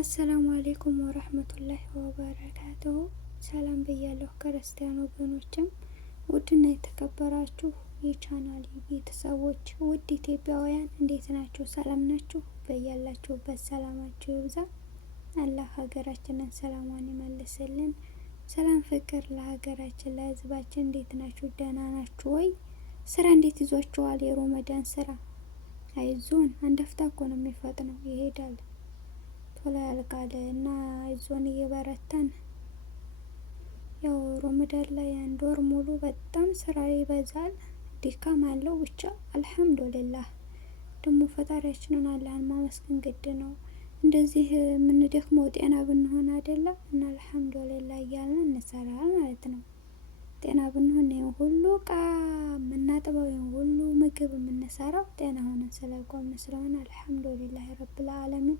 አሰላሙ አሌይኩም ወረህመቱላሂ ወበረካቱሁ። ሰላም ብያለሁ ክርስቲያን ወገኖችም፣ ውድና የተከበራችሁ የቻናል ቤተሰቦች፣ ውድ ኢትዮጵያውያን እንዴት ናችሁ? ሰላም ናችሁ? በያላችሁበት ሰላማችሁ ይብዛ። አላህ ሀገራችንን ሰላሟን ይመልስልን። ሰላም ፍቅር ለሀገራችን ለህዝባችን። እንዴት ናችሁ? ደህና ናችሁ ወይ? ስራ እንዴት ይዟችኋል? የሮመዳን ስራ አይዞን፣ አንድ አፍታ እኮ ነው የሚፈጥነው፣ ይሄዳል ቶሎ ያልቃል እና አይዞን እየበረታን። ያው ሮመዳን ላይ አንድ ወር ሙሉ በጣም ስራ ይበዛል፣ ድካም አለው። ብቻ አልሐምዱሊላህ ደግሞ ፈጣሪያችንን አላህን ማመስገን ግድ ነው። እንደዚህ የምንደክመው ጤና ብንሆን አይደለም እና አልሐምዱሊላህ እያልን እንሰራለን ማለት ነው። ጤና ብንሆን ይሄን ሁሉ እቃ የምናጥበው ይሄን ሁሉ ምግብ የምንሰራው ጤና ሆነን ስለቆምን ስለሆነ አልሐምዱሊላህ ረብል ዓለሚን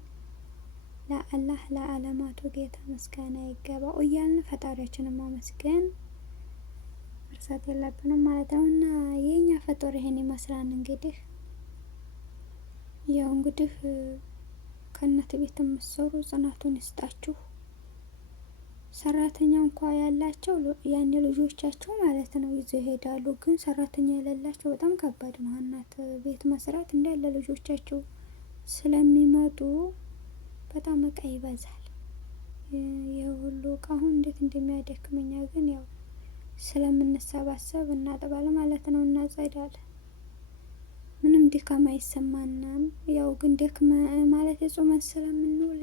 ለአላህ ለዓለማቱ ጌታ ምስጋና ይገባው እያልን ፈጣሪያችንን ማመስገን መርሳት የለብንም ማለት ነው። እና የኛ ፈጣሪ ይሄን ይመስላል። እንግዲህ ያው እንግዲህ ከእናት ቤት የምትሰሩ ጽናቱን ይስጣችሁ። ሰራተኛ እንኳ ያላቸው ያኔ ልጆቻቸው ማለት ነው ይዘው ይሄዳሉ። ግን ሰራተኛ የሌላቸው በጣም ከባድ ነው። እናት ቤት መስራት እንዳለ ልጆቻቸው ስለሚመጡ በጣም እቃ ይበዛል። የሁሉ እቃ አሁን እንዴት እንደሚያደክመኛ ግን ያው ስለምንሰባሰብ እናጥባለን ማለት ነው፣ እናጸዳለን። ምንም ድካም አይሰማንም። ያው ግን ደክመ ማለት የጾመን ስለምንውል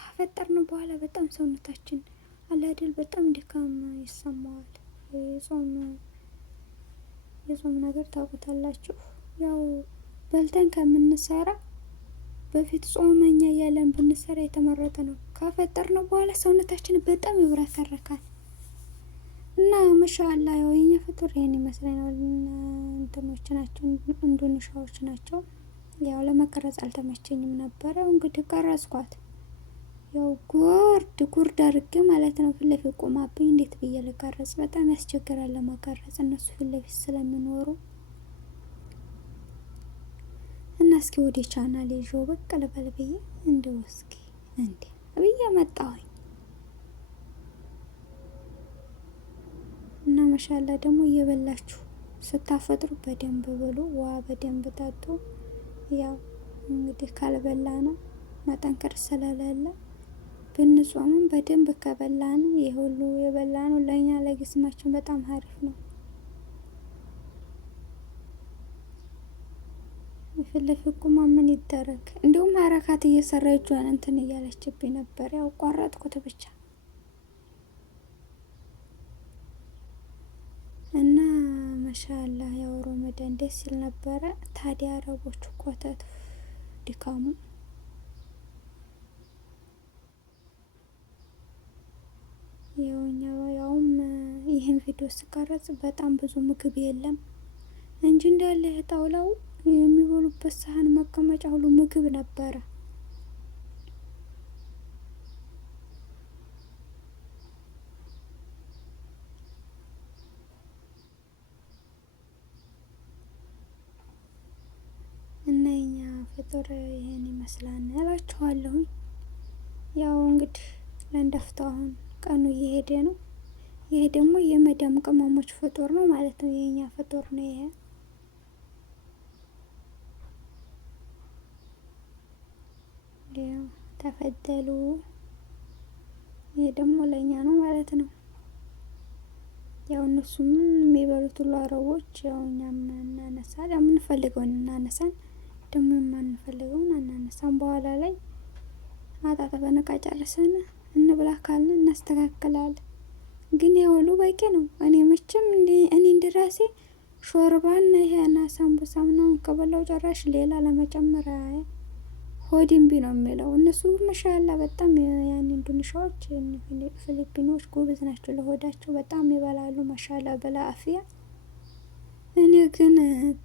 አፈጠርን በኋላ በጣም ሰውነታችን አላደል በጣም ድካም ይሰማዋል። የጾም ነገር ታውቁታላችሁ። ያው በልተን ከምንሰራ በፊት ጾመኛ እያለን ብንሰራ የተመረጠ ነው። ካፈጠርነው በኋላ ሰውነታችን በጣም ይብረከረካል እና ማሻአላህ ያው የኛ ፍጡር ይሄን ይመስለናል። እንትኖች ናቸው እንዱንሻዎች ናቸው። ያው ለመቀረጽ አልተመቸኝም ነበረ። እንግዲህ ቀረጽኳት። ያው ጉርድ አድርጌ ማለት ነው። ፊት ለፊት ቆማብኝ እንዴት ብዬ ልቀረጽ? በጣም ያስቸግራል ለመቀረጽ እነሱ ፊት ለፊት ስለሚኖሩ እና እስኪ ወደ ቻናል ይዤው ብቅ ልበል ብዬ እንደው እስኪ እንዴ ብዬ መጣሁኝ እና ማሻአላ ደግሞ እየበላችሁ ስታፈጥሩ በደንብ ብሉ፣ ውሃ በደንብ ጠጡ። ያው እንግዲህ ካልበላን መጠንከር ስለሌለ ብንጾምም በደንብ ከበላን ይሄ ሁሉ የበላነው ለኛ ለጅስማችን በጣም አሪፍ ነው። ፊት ለፊት ቁማ ምን ይደረግ? እንደውም ሀረካት እየሰራ እጇን እንትን እያለችብኝ ነበር። ያው ቋረጥኩት ብቻ እና ማሻአላህ ያው ሮመዳን ደስ ይል ነበረ። ታዲያ አረቦቹ ኮተቱ ድካሙ ያውም ይህን ቪዲዮ ስቀረጽ በጣም ብዙ ምግብ የለም እንጂ እንዳለ ጣውላው የሚበሉበት ሳህን መቀመጫ ሁሉ ምግብ ነበረ። እና የኛ ፍጡር ይሄን ይመስላል እላችኋለሁ። ያው እንግዲህ ለእንደፍታ አሁን ቀኑ እየሄደ ነው። ይሄ ደግሞ የመዳም ቅመሞች ፍጡር ነው ማለት ነው። የኛ ፍጡር ነው ይሄ። ያው ተፈደሉ። ይሄ ደግሞ ለኛ ነው ማለት ነው። ያው እነሱም የሚበሉት ሁሉ አረቦች፣ ያው እኛም እናነሳል። የምንፈልገውን እናነሳን፣ ደግሞ የማንፈልገውን አናነሳን። በኋላ ላይ አጣጥበን እቃ ጨርሰን እንብላ ካልን እናስተካክላለን። ግን የሁሉ በቂ ነው። እኔ መቼም እኔ እንደራሴ ሾርባና ይሄና ሳምቡሳ ምናምን ከበላው ጨራሽ ሌላ ለመጨመር ሆድ እምቢ ነው የሚለው። እነሱ ማሻአላ በጣም ያን እንዱንሻዎች ፊሊፒኖች ጎበዝ ናቸው። ለሆዳቸው በጣም ይበላሉ ማሻአላ በላ አፍያ። እኔ ግን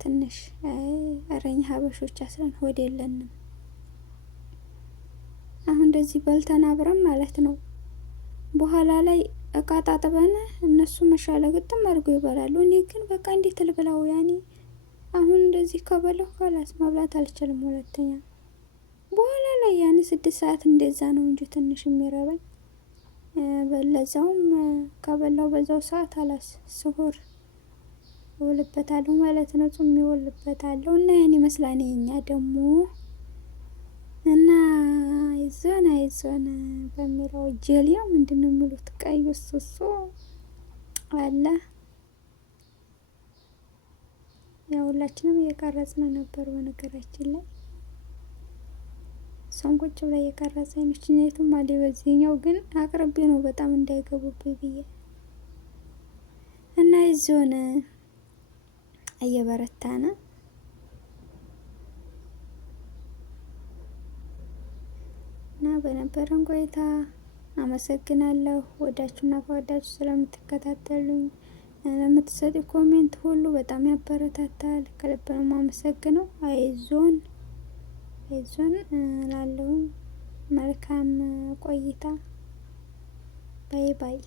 ትንሽ እረኛ ሀበሾች አስረን ሆድ የለንም። አሁን እንደዚህ በልተን አብረን ማለት ነው በኋላ ላይ እቃ ጣጥበን እነሱ ማሻአላ ግጥም አድርገው ይበላሉ። እኔ ግን በቃ እንዴት ልብላው? ያኔ አሁን እንደዚህ ከበላሁ ካላስ መብላት አልችልም። ሁለተኛ በኋላ ላይ ያኔ 6 ሰዓት እንደዛ ነው እንጂ ትንሽ የሚረበኝ በለዛውም ከበላው በዛው ሰዓት አላስ ስሁር እውልበታለሁ ማለት ነው። ጾም እውልበታለሁ እና ያን ይመስላል። የኛ ደግሞ እና አይዞን በሚለው ጀሊያ ምንድነው የሚሉት ቀዩ እሱ አለ። ያው ሁላችንም እየቀረጽን ነበር በነገራችን ላይ እሷም ቁጭ ብላ እየቀረጸኝ ነች። እኛይቱም አለ በዚህኛው ግን አቅርቤ ነው በጣም እንዳይገቡብኝ ብዬ እና ይዞን እየበረታነ እና በነበረን ቆይታ አመሰግናለሁ። ወዳችሁና ፈወዳችሁ ስለምትከታተሉኝ ለምትሰጡ ኮሜንት ሁሉ በጣም ያበረታታል። ከልብ ነው የማመሰግነው። አይዞን እላለሁ። መልካም ቆይታ። ባይ ባይ።